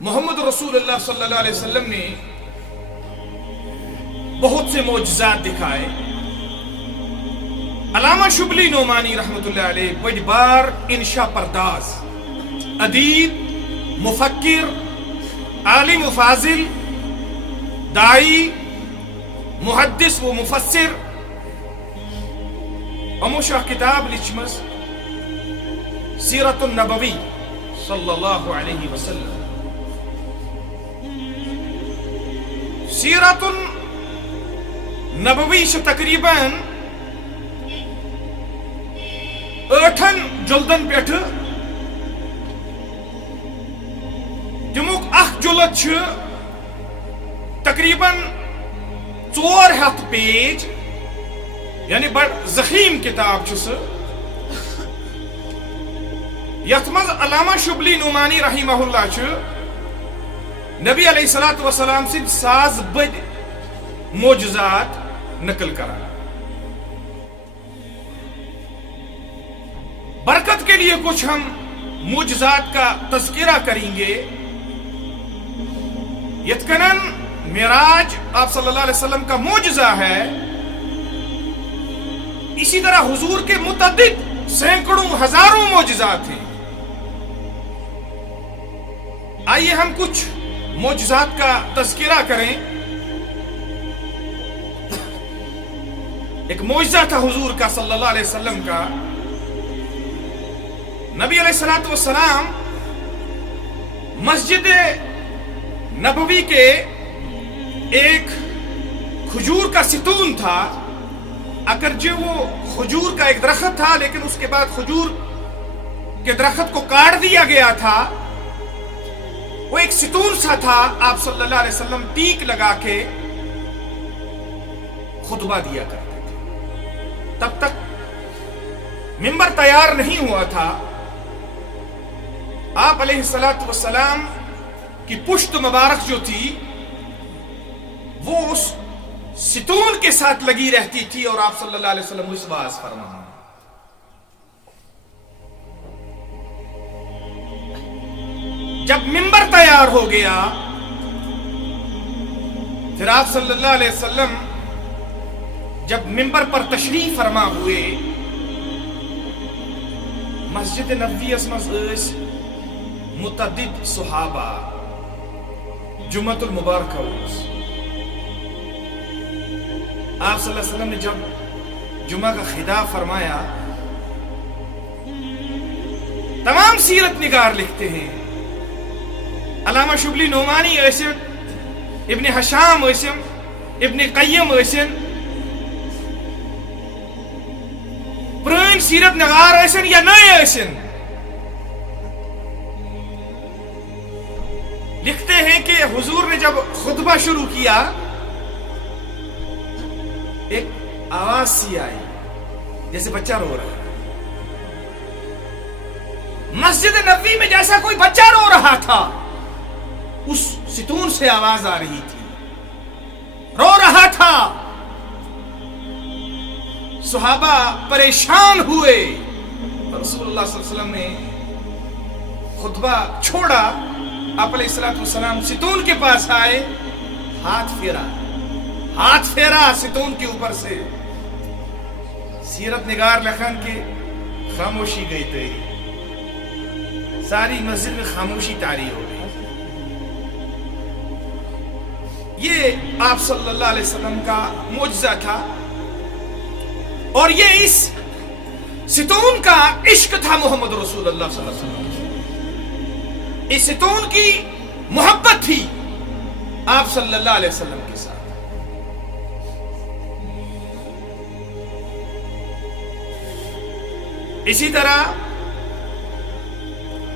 محمد رسول اللہ صلی اللہ علیہ وسلم نے بہت سے معجزات دکھائے. علامہ شبلی نعمانی رحمت اللہ علیہ بڑی بار انشا پرداز، ادیب، مفکر، عالم و فاضل، دائی، محدث و مفسر اموشا کتاب لچمس سیرت النبوی صلی اللہ علیہ وسلم. سیرت النبوی سے تقریباً 8 جلدن پیٹھ تمیک اخ جلد تقریباً 400 پیج، یعنی بڑ زخیم کتاب یتھ مز علامہ شبلی نعمانی رحمہ اللہ نبی علیہ الصلوۃ والسلام سے ساز بد معجزات نقل کرا. برکت کے لیے کچھ ہم معجزات کا تذکرہ کریں گے. یتکنن معراج آپ صلی اللہ علیہ وسلم کا معجزہ ہے، اسی طرح حضور کے متعدد سینکڑوں ہزاروں معجزات ہیں. آئیے ہم کچھ معجزات کا تذکرہ کریں. ایک معجزہ تھا حضور کا صلی اللہ علیہ وسلم کا. نبی علیہ الصلوۃ والسلام مسجد نبوی کے ایک کھجور کا ستون تھا. اگرچہ وہ کھجور کا ایک درخت تھا لیکن اس کے بعد کھجور کے درخت کو کاٹ دیا گیا تھا. وہ ایک ستون سا تھا. آپ صلی اللہ علیہ وسلم ٹیک لگا کے خطبہ دیا کرتے تھے. تب تک ممبر تیار نہیں ہوا تھا. آپ علیہ الصلوۃ والسلام کی پشت مبارک جو تھی وہ اس ستون کے ساتھ لگی رہتی تھی اور آپ صلی اللہ علیہ وسلم اس واز فرما. جب ممبر تیار ہو گیا پھر آپ صلی اللہ علیہ وسلم جب ممبر پر تشریف فرما ہوئے، مسجد نبوی اس متعدد صحابہ جمعۃ المبارکہ آپ صلی اللہ علیہ وسلم نے جب جمعہ کا خطاب فرمایا، تمام سیرت نگار لکھتے ہیں، علامہ شبلی نعمانی ٲسِن، ابن حشام ٲسِن، ابن قیم ٲسِن، پرٲنۍ سیرت نگار ٲسِن یا نئے ٲسِن، لکھتے ہیں کہ حضور نے جب خطبہ شروع کیا ایک آواز سی آئی جیسے بچہ رو رہا ہے. مسجد نبوی میں جیسا کوئی بچہ رو رہا تھا اس ستون سے آواز آ رہی تھی، رو رہا تھا. صحابہ پریشان ہوئے. رسول اللہ صلی اللہ علیہ وسلم نے خطبہ چھوڑا. آپ علیہ الصلوۃ والسلام ستون کے پاس آئے، ہاتھ پھیرا ستون کے اوپر سے. سیرت نگار لکھن کے خاموشی گئی تھی. ساری مسجد میں خاموشی طاری ہو گئی. یہ آپ صلی اللہ علیہ وسلم کا معجزہ تھا اور یہ اس ستون کا عشق تھا محمد رسول اللہ صلی اللہ علیہ وسلم. اس ستون کی محبت تھی آپ صلی اللہ علیہ وسلم کے ساتھ. اسی طرح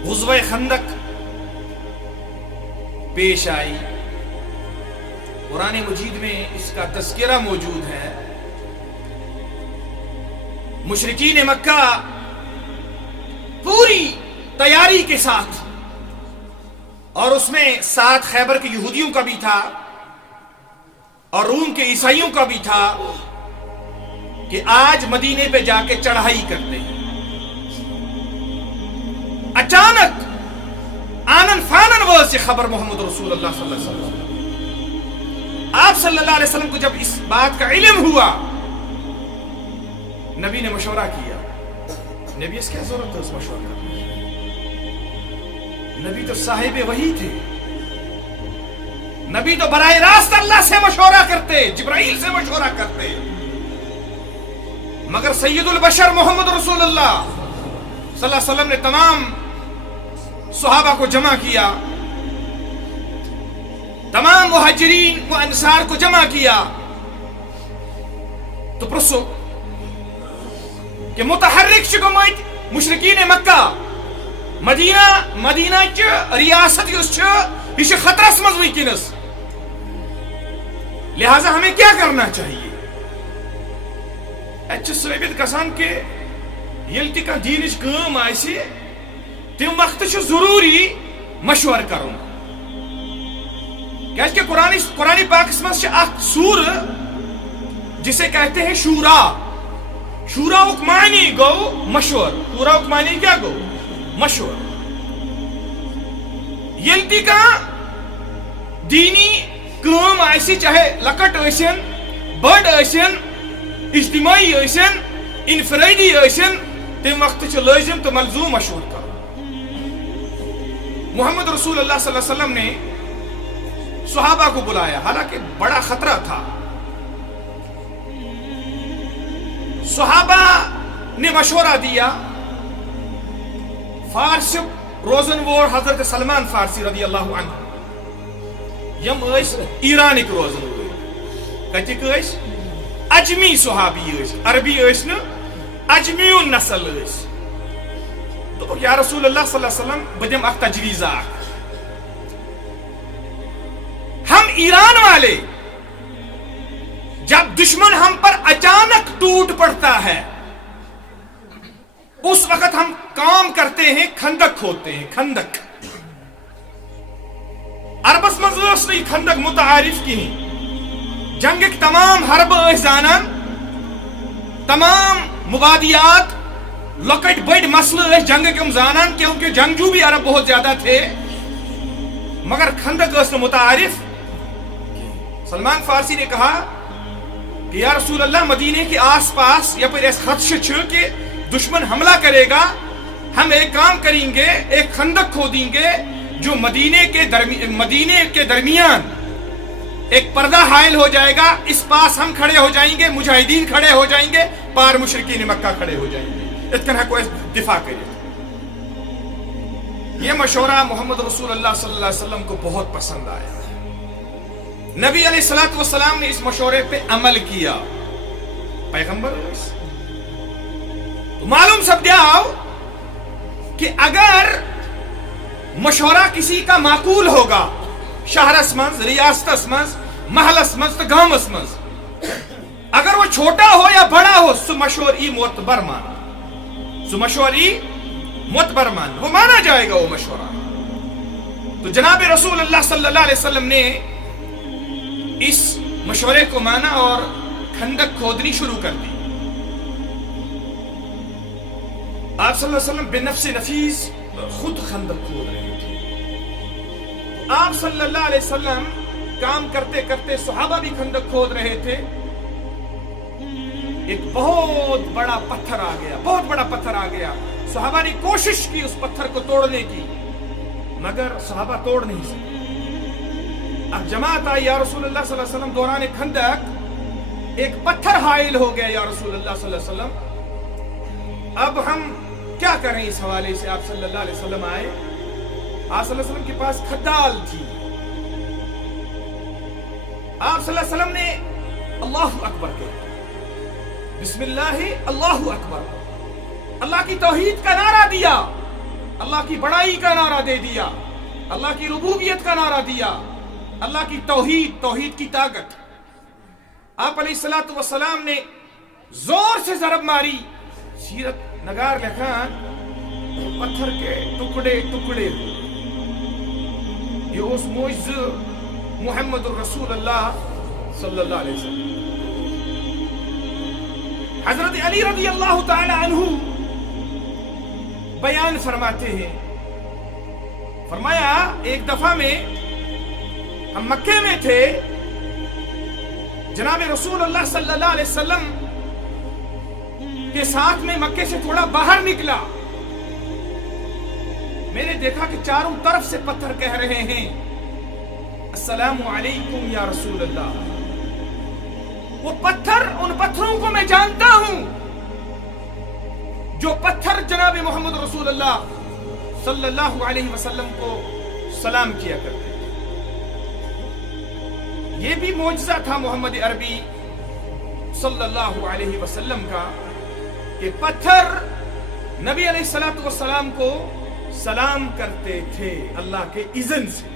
غزوہ خندق پیش آئی. قرآن مجید میں اس کا تذکرہ موجود ہے. مشرکین مکہ پوری تیاری کے ساتھ، اور اس میں ساتھ خیبر کے یہودیوں کا بھی تھا اور روم کے عیسائیوں کا بھی تھا کہ آج مدینے پہ جا کے چڑھائی کرتے ہیں. اچانک آنن فانن وہ سے خبر محمد رسول اللہ صلی اللہ علیہ وسلم. آپ صلی اللہ علیہ وسلم کو جب اس بات کا علم ہوا, نبی نے مشورہ کیا. نبی اس کیا ضرورت ہے اس مشورہ کرنے کی؟ نبی تو صاحب وحی تھے. نبی تو براہ راست اللہ سے مشورہ کرتے, جبرائیل سے مشورہ کرتے. مگر سید البشر محمد رسول اللہ صلی اللہ علیہ وسلم نے تمام صحابہ کو جمع کیا, تمام مہاجرین و انصار کو جمع کیا. تو پرسو کہ متحرک چھ گمت مشرکین مکہ, مدینہ چ ریاست یس یہ خطرس مز ونکس, لہذا ہمیں کیا کرنا چاہیے؟ اتھ ثابت گژھان کہ یل تہ دینچ کٲم آسہِ تم وقت ضروری مشور کرن. کیازکہ قرآن پاکس مز اخ سور جسے کہتے ہیں شورا. شورا کا معنی گو مشور. شورا کا معنی کیا گو؟ مشور. یل تہ کانٛہہ دینی کٲم آسہِ, چاہے لکٹ ٲسِن, بٔڑ ٲسِن, اجتماعی ٲسِن, انفرادی ٲسِن, تم وقت لازم تو ملزوم مشور کرو. محمد رسول اللہ صلی اللہ علیہ وسلم نے صحابہ کو بلایا, حالانکہ بڑا خطرہ تھا. صحابہ نے مشورہ دیا. فارس روزن وول حضرت سلمان فارسی رضی اللہ عنہ یم ایرانک روزن وول, کتک اجمی صحابی, عربی نا, اجمیون نسل. تو یا رسول اللہ صلی اللہ علیہ وسلم بہ دم اخ تجویزات. ہم ایران والے جب دشمن ہم پر اچانک ٹوٹ پڑتا ہے اس وقت ہم کام کرتے ہیں, خندق کھودتے ہیں. خندق عربس مز نہیں خندق متعارف کہیں. جنگ تمام حرب زانان, تمام مبادیات, لکٹ بڑ مسئلہ جنگ کے زانان, کیونکہ جنگجو بھی عرب بہت زیادہ تھے, مگر خندق متعارف. سلمان فارسی نے کہا کہ یا رسول اللہ مدینے کے آس پاس یا پھر ایسا خدشہ کہ دشمن حملہ کرے گا, ہم ایک کام کریں گے, ایک خندق کھودیں گے جو مدینے کے درمیان ایک پردہ حائل ہو جائے گا. اس پاس ہم کھڑے ہو جائیں گے, مجاہدین کھڑے ہو جائیں گے, پار مشرکین مکہ کھڑے ہو جائیں گے. اس طرح کو دفاع کرے. یہ مشورہ محمد رسول اللہ صلی اللہ علیہ وسلم کو بہت پسند آیا. نبی علیہ الصلوۃ والسلام نے اس مشورے پہ عمل کیا. پیغمبر تو معلوم سب دیا کہ اگر مشورہ کسی کا معقول ہوگا, شہرس مز, ریاستس مز, محلس مز تو گامس مز, اگر وہ چھوٹا ہو یا بڑا ہو, سو مشوری معتبر مانا, سو مشوری معتبر مانا, وہ مانا جائے گا وہ مشورہ. تو جناب رسول اللہ صلی اللہ علیہ وسلم نے اس مشورے کو مانا اور خندق کھودنی شروع کر دی. آپ صلی اللہ علیہ وسلم بے نفس نفیس خود خندق کھود رہے تھے. آپ صلی اللہ علیہ وسلم کام کرتے کرتے صحابہ بھی خندق کھود رہے تھے. ایک بہت بڑا پتھر آ گیا, بہت بڑا پتھر آ گیا. صحابہ نے کوشش کی اس پتھر کو توڑنے کی, مگر صحابہ توڑ نہیں سکے. اب جماعت آئی, یا رسول اللہ صلی اللہ علیہ وسلم دوران خندق ایک پتھر حائل ہو گیا یا رسول اللہ صلی اللہ علیہ وسلم, اب ہم کیا کریں اس حوالے سے. آپ صلی اللہ علیہ وسلم آئے. آپ صلی اللہ علیہ وسلم کے پاس کھدال تھی. آپ صلی اللہ علیہ وسلم نے اللہ اکبر کہا, بسم اللہ اللہ اکبر, اللہ کی توحید کا نعرہ دیا, اللہ کی بڑائی کا نعرہ دے دیا, اللہ کی ربوبیت کا نعرہ دیا, اللہ کی توحید کی طاقت. آپ علیہ الصلوۃ والسلام نے زور سے ضرب ماری. سیرت نگار لکھان پتھر کے ٹکڑے ٹکڑے. یہ اس معجزہ محمد الرسول اللہ صلی اللہ علیہ وسلم. حضرت علی رضی اللہ تعالی عنہ بیان فرماتے ہیں, فرمایا ایک دفعہ میں ہم مکے میں تھے، جناب رسول اللہ صلی اللہ علیہ وسلم کے ساتھ میں مکے سے تھوڑا باہر نکلا، میں نے دیکھا کہ چاروں طرف سے پتھر کہہ رہے ہیں السلام علیکم یا رسول اللہ۔ وہ پتھر، ان پتھروں کو میں جانتا ہوں جو پتھر جناب محمد رسول اللہ صلی اللہ علیہ وسلم کو سلام کیا کرتے تھے۔ یہ بھی معجزہ تھا محمد عربی صلی اللہ علیہ وسلم کا کہ پتھر نبی علیہ الصلوۃ والسلام کو سلام کرتے تھے اللہ کے اذن سے۔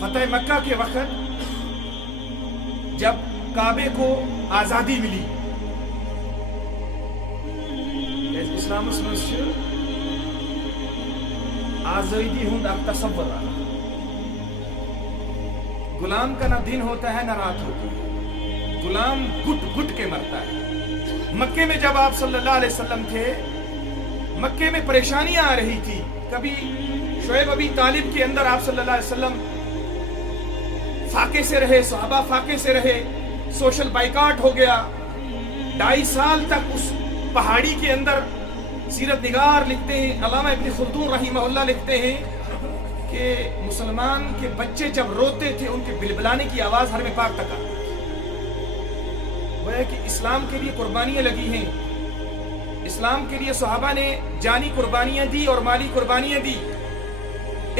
فتح مکہ کے وقت جب کعبے کو آزادی ملی، اسلام آزادی ہوں تصور، غلام کا نہ دن ہوتا ہے نہ رات ہوتی ہے، غلام گٹ گٹ کے مرتا ہے۔ مکے میں جب آپ صلی اللہ علیہ وسلم تھے، مکے میں پریشانیاں آ رہی تھی، کبھی شعیب ابی طالب کے اندر آپ صلی اللہ علیہ وسلم فاقے سے رہے، صحابہ فاقے سے رہے، سوشل بائیکاٹ ہو گیا۔ 2.5 سال تک اس پہاڑی کے اندر سیرت نگار لکھتے ہیں، علامہ ابن خلدون رحمہ اللہ لکھتے ہیں کہ مسلمان کے بچے جب روتے تھے ان کے بلبلانے کی آواز حرم پاک تک آتی تھی۔ وہ ہے کہ اسلام کے لیے قربانیاں لگی ہیں، اسلام کے لیے صحابہ نے جانی قربانیاں دی اور مالی قربانیاں دی۔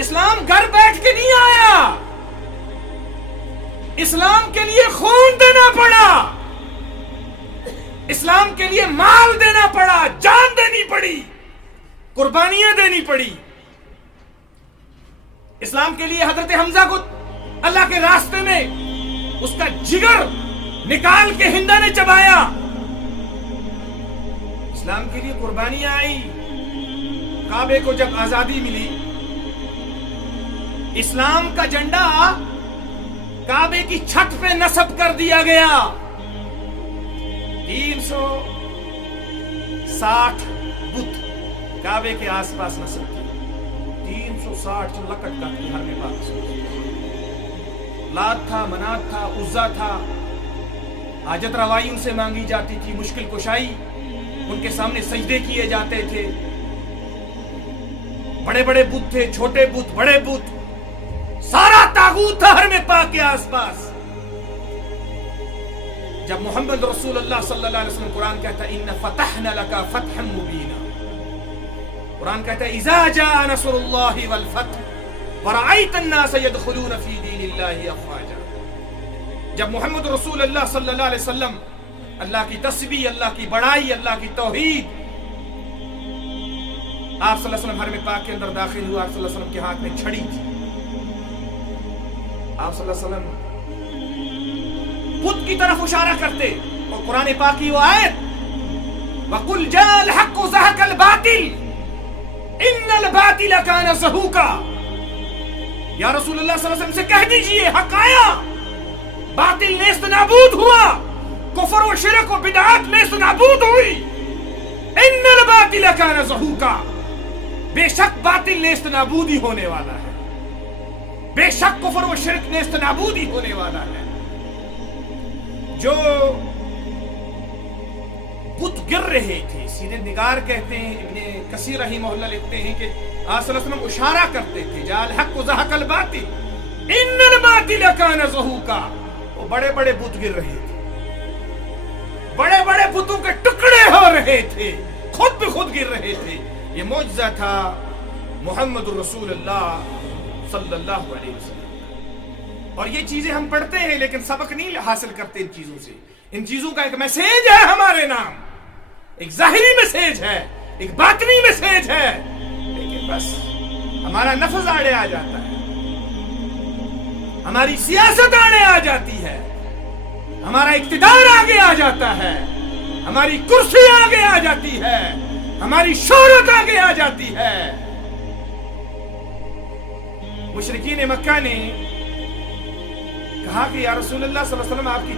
اسلام گھر بیٹھ کے نہیں آیا، اسلام کے لیے خون دینا پڑا، اسلام کے لیے مال دینا پڑا، جان دینی پڑی، قربانیاں دینی پڑی۔ اسلام کے لیے حضرت حمزہ کو اللہ کے راستے میں اس کا جگر نکال کے ہندا نے چبایا۔ اسلام کے لیے قربانیاں آئی۔ کعبے کو جب آزادی ملی، اسلام کا جھنڈا کعبے کی چھت پہ نصب کر دیا گیا۔ 360 بت کعبے کے آس پاس نصب کی، 360 لکٹ کا ہر میں پاس، لات تھا، منات تھا، عزا تھا، حاجت روائی ان سے مانگی جاتی تھی، مشکل کشائی، ان کے سامنے سجدے کیے جاتے تھے۔ بڑے بڑے بت تھے، چھوٹے بت، بڑے بت، سارا طاغوت تھا حرم پاک کے آس پاس۔ جب محمد رسول اللہ صلی اللہ علیہ وسلم قرآن کہتا ہے اِنَّ فَتَحْنَا لَكَ فَتْحًا مُبِينًا، قرآن کہتا ہے اِذَا جَاءَ نَصْرُ اللَّهِ وَالْفَتْحُ وَرَأَيْتَ النَّاسَ يَدْخُلُونَ فِي دِينِ اللَّهِ أَفْوَاجًا۔ جب محمد رسول اللہ صلی اللہ علیہ وسلم اللہ کی تسبیح، اللہ کی بڑائی، اللہ کی توحید، آپ صلی اللہ علیہ وسلم حرم پاک کے اندر داخل ہوا، آپ صلی اللہ علیہ وسلم کے ہاتھ میں چھڑی تھی، آپ صلی اللہ علیہ وسلم بت کی طرف اشارہ کرتے، اور قرآن پاک کی وہ آیت وَقُلْ جَاءَ الْحَقُّ وَزَهَقَ الْبَاطِلُ إِنَّ الْبَاطِلَ كَانَ زَهُوقًا، یا رسول اللہ صلی اللہ علیہ وسلم سے کہہ دیجئے حق آیا، باطل نیست نابود ہوا، کفر و شرک و بدعات نیست نابود ہوئی۔ إِنَّ الْبَاطِلَ كَانَ زَهُوقًا، بے شک باطل نیست نابود ہی ہونے والا ہے، بے شک کفر و شرک نیست نابود ہی ہونے والا ہے۔ جو بت گر رہے تھے، سیرت نگار کہتے ہیں، ابن کثیر رحمہ اللہ لکھتے ہیں کہ آپ صلی اللہ علیہ وسلم اشارہ کرتے تھے جَاءَ الْحَقُّ وَزَهَقَ الْبَاطِلُ إِنَّ الْبَاطِلَ كَانَ زَهُوقًا۔ وہ بڑے بڑے بت گر رہے تھے، بڑے بڑے بتوں کے ٹکڑے ہو رہے تھے، خود بے خود گر رہے تھے۔ یہ معجزہ تھا محمد رسول اللہ صلی اللہ علیہ وسلم۔ اور یہ چیزیں ہم پڑھتے ہیں لیکن سبق نہیں حاصل کرتے ان چیزوں سے۔ ان چیزوں کا ایک میسیج ہے ہمارے نام، ایک ظاہری میسیج ہے، ایک باطنی میسیج ہے، لیکن بس ہمارا نفس آڑے آ جاتا ہے، ہماری سیاست آڑے آ جاتی ہے، ہمارا اقتدار آگے آ جاتا ہے، ہماری کرسی آگے آ جاتی ہے، ہماری شہرت آگے آ جاتی ہے۔ مشرکین مکہ نے کہا کہ یا رسول اللہ صلی اللہ علیہ وسلم آپ کی